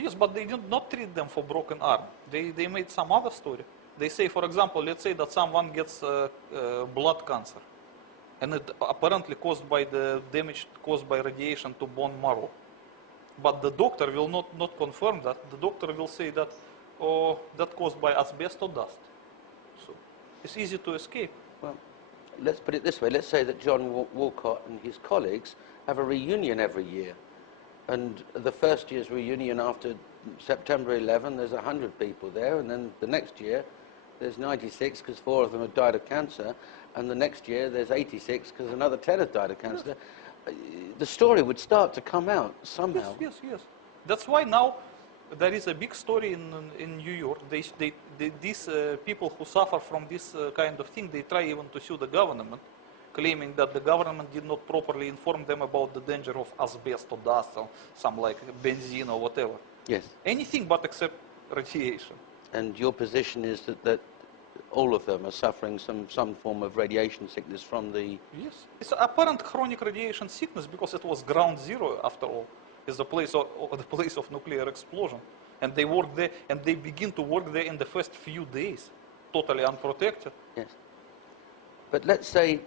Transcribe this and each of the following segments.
Yes, but they did not treat them for broken arm. They made some other story. They say, for example, let's say that someone gets blood cancer, and it apparently caused by the damage caused by radiation to bone marrow. But the doctor will not confirm that. The doctor will say that, oh, that caused by asbestos dust. So it's easy to escape. Well, let's put it this way. Let's say that John Walcott and his colleagues have a reunion every year. And the first year's reunion after September 11, there's 100 people there. And then the next year, there's 96 because 4 of them have died of cancer. And the next year, there's 86 because another 10 have died of cancer. Yes. The story would start to come out somehow. Yes, yes, yes. That's why now there is a big story in New York. These people who suffer from this kind of thing, they try even to sue the government, claiming that the government did not properly inform them about the danger of asbestos dust or some like benzene or whatever. Yes. Anything but except radiation. And your position is that all of them are suffering some form of radiation sickness from the... Yes. It's apparent chronic radiation sickness because it was ground zero after all. It's the place of nuclear explosion. And they work there, and they begin to work there in the first few days, totally unprotected. Yes. But let's say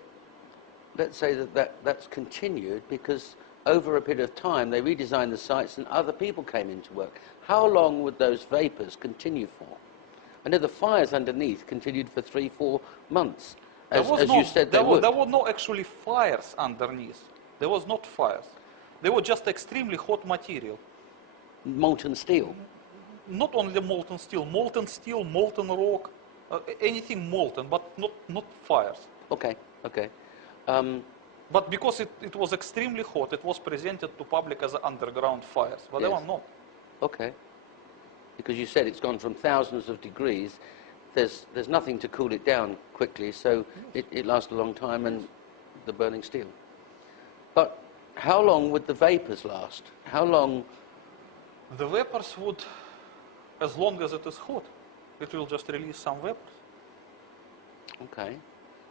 that's continued because over a period of time they redesigned the sites and other people came into work. How long would those vapors continue for? I know the fires underneath continued for 3-4 months, as you said they would. There were no actually fires underneath. There was not fires. They were just extremely hot material. Molten steel? Not only molten steel, molten rock, anything molten, but not fires. Okay, okay. But because it was extremely hot, it was presented to public as underground fires. But there were no. Okay. Because you said it's gone from thousands of degrees. There's nothing to cool it down quickly, so it lasts a long time, and the burning steel. But how long would the vapors last? How long? The vapors would, as long as it is hot, it will just release some vapors. Okay.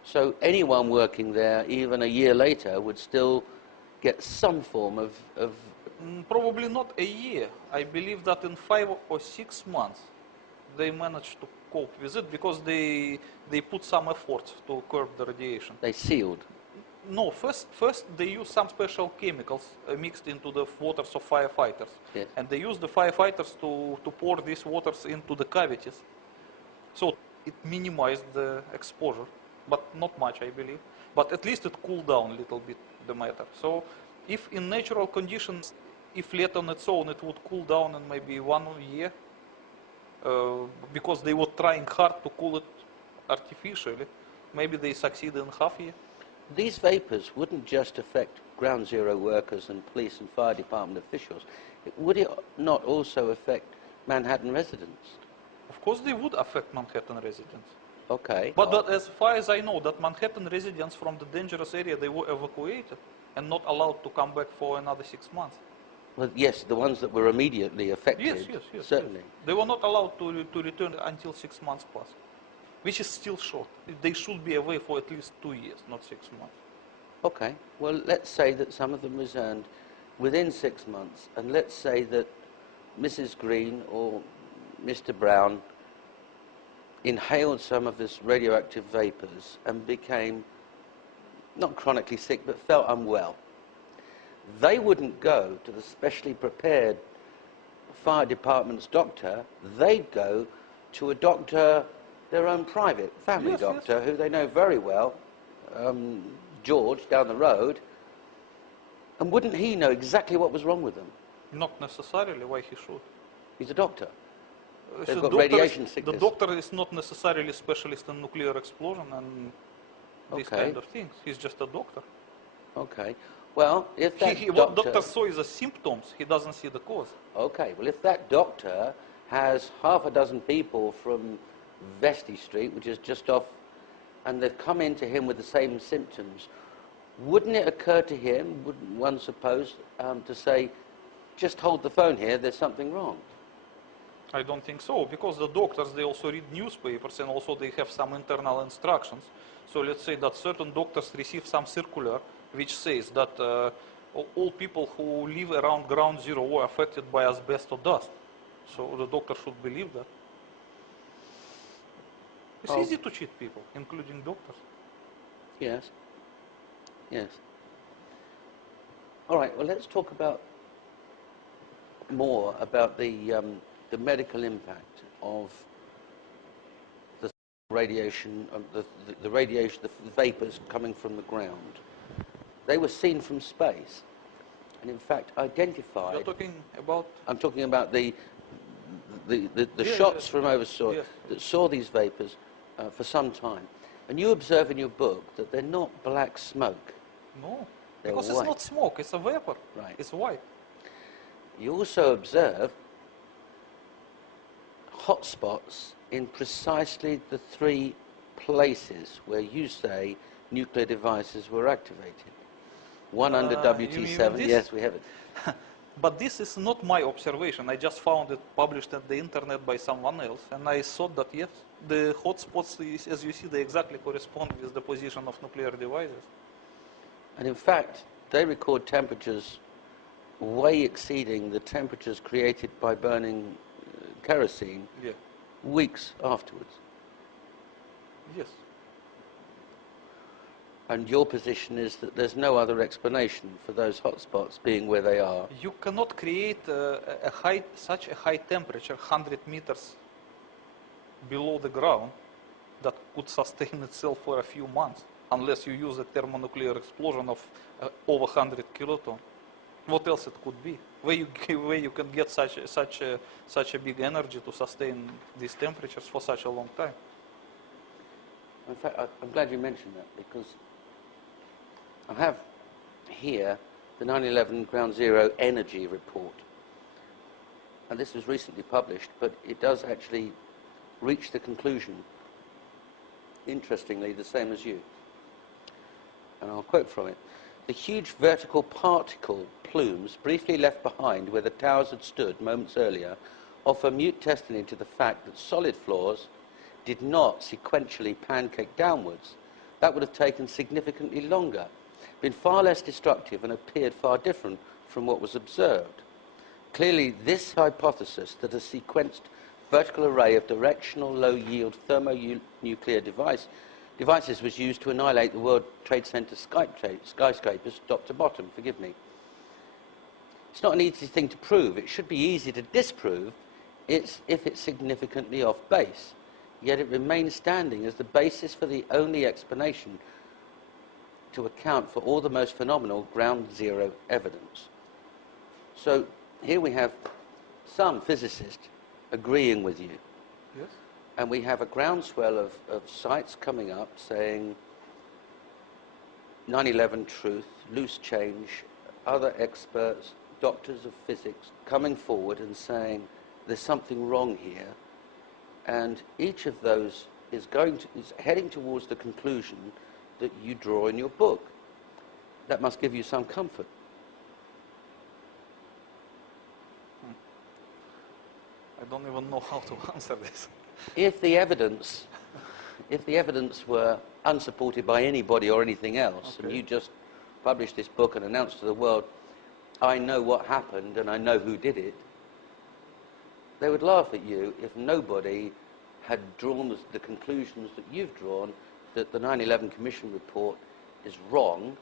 So anyone working there, even a year later, would still get some form of... Probably not a year. I believe that in 5 or 6 months, they managed to cope with it because they put some effort to curb the radiation. They sealed? No, first they use some special chemicals mixed into the waters of firefighters. Yes. And they use the firefighters to pour these waters into the cavities. So it minimized the exposure, but not much, I believe. But at least it cooled down a little bit, the matter. So if in natural conditions, if left on its own, it would cool down in maybe 1 year, because they were trying hard to cool it artificially. Maybe they succeeded in half a year. These vapors wouldn't just affect ground zero workers and police and fire department officials. Would it not also affect Manhattan residents? Of course they would affect Manhattan residents. Okay. But as far as I know, that Manhattan residents from the dangerous area, they were evacuated and not allowed to come back for another 6 months. Well, yes, the ones that were immediately affected, yes, certainly. Yes. They were not allowed to return until 6 months plus, which is still short. They should be away for at least 2 years, not 6 months. Okay, well, let's say that some of them returned within 6 months, and let's say that Mrs. Green or Mr. Brown inhaled some of this radioactive vapors and became not chronically sick, but felt unwell. They wouldn't go to the specially prepared fire department's doctor. They'd go to a doctor, their own private family doctor, who they know very well, George, down the road. And wouldn't he know exactly what was wrong with them? Not necessarily. Why he should? He's a doctor. They've got radiation sickness. The doctor is not necessarily a specialist in nuclear explosion and these kind of things. He's just a doctor. Okay. Well, if that what doctor saw is the symptoms. He doesn't see the cause. Okay. Well, if that doctor has half a dozen people from Vestey Street, which is just off, and they've come into him with the same symptoms, wouldn't it occur to him, wouldn't one suppose, to say, just hold the phone here, there's something wrong? I don't think so, because the doctors, they also read newspapers and also they have some internal instructions. So let's say that certain doctors receive some circular which says that all people who live around ground zero were affected by asbestos dust. So the doctor should believe that. It's Oh. easy to cheat people, including doctors. Yes. Yes. All right. Well, let's talk about more about the medical impact of the radiation, the radiation, the vapors coming from the ground. They were seen from space, and in fact identified. You're talking about? I'm talking about the Yeah, shots yeah. from oversaw Yes. that saw these vapors for some time. And you observe in your book that they're not black smoke. No, They're because white. it's not smoke, it's a vapor. Right. It's white. You also observe hotspots in precisely the three places where you say nuclear devices were activated. One under You mean WT7. this? Yes, we have it. But this is not my observation. I just found it published at the internet by someone else, and I thought that yes, the hotspots, as you see, they exactly correspond with the position of nuclear devices. And in fact, they record temperatures way exceeding the temperatures created by burning kerosene Yeah. weeks afterwards. Yes. And your position is that there's no other explanation for those hotspots being where they are. You cannot create such a high temperature, 100 meters below the ground, that could sustain itself for a few months, unless you use a thermonuclear explosion of over 100 kiloton. What else it could be? Where you can get such a big energy to sustain these temperatures for such a long time? In fact, I'm glad you mentioned that, because I have here the 9/11 Ground Zero Energy Report. And this was recently published, but it does actually reach the conclusion, interestingly, the same as you. And I'll quote from it. The huge vertical particle plumes briefly left behind where the towers had stood moments earlier offer mute testimony to the fact that solid floors did not sequentially pancake downwards. That would have taken significantly longer, been far less destructive, and appeared far different from what was observed. Clearly, this hypothesis that a sequenced vertical array of directional low-yield thermonuclear devices was used to annihilate the World Trade Center skyscrapers top to bottom, forgive me. It's not an easy thing to prove. It should be easy to disprove if it's significantly off base. Yet it remains standing as the basis for the only explanation to account for all the most phenomenal ground zero evidence. So here we have some physicists agreeing with you. Yes. And we have a groundswell of sites coming up saying 9/11 truth, loose change, other experts, doctors of physics coming forward and saying there's something wrong here. And each of those is heading towards the conclusion that you draw in your book. That must give you some comfort. I don't even know how to answer this. If the evidence were unsupported by anybody or anything else, and you just published this book and announced to the world, I know what happened and I know who did it, they would laugh at you if nobody had drawn the conclusions that you've drawn, that the 9/11 Commission report is wrong,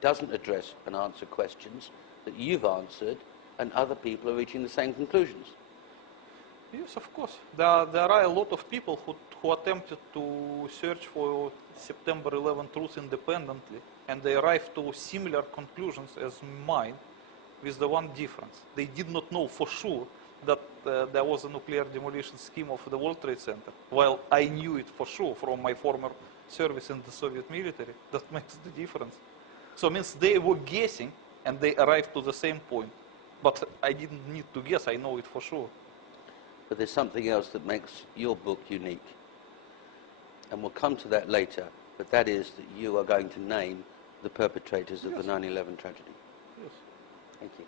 doesn't address and answer questions that you've answered, and other people are reaching the same conclusions. Yes, of course. There are a lot of people who attempted to search for September 11 truth independently, and they arrived to similar conclusions as mine, with the one difference. They did not know for sure that there was a nuclear demolition scheme of the World Trade Center, while I knew it for sure from my former service in the Soviet military. That makes the difference. So it means they were guessing, and they arrived to the same point. But I didn't need to guess, I know it for sure. But there's something else that makes your book unique. And we'll come to that later, but that is that you are going to name the perpetrators of the 9/11 tragedy. Yes. Thank you.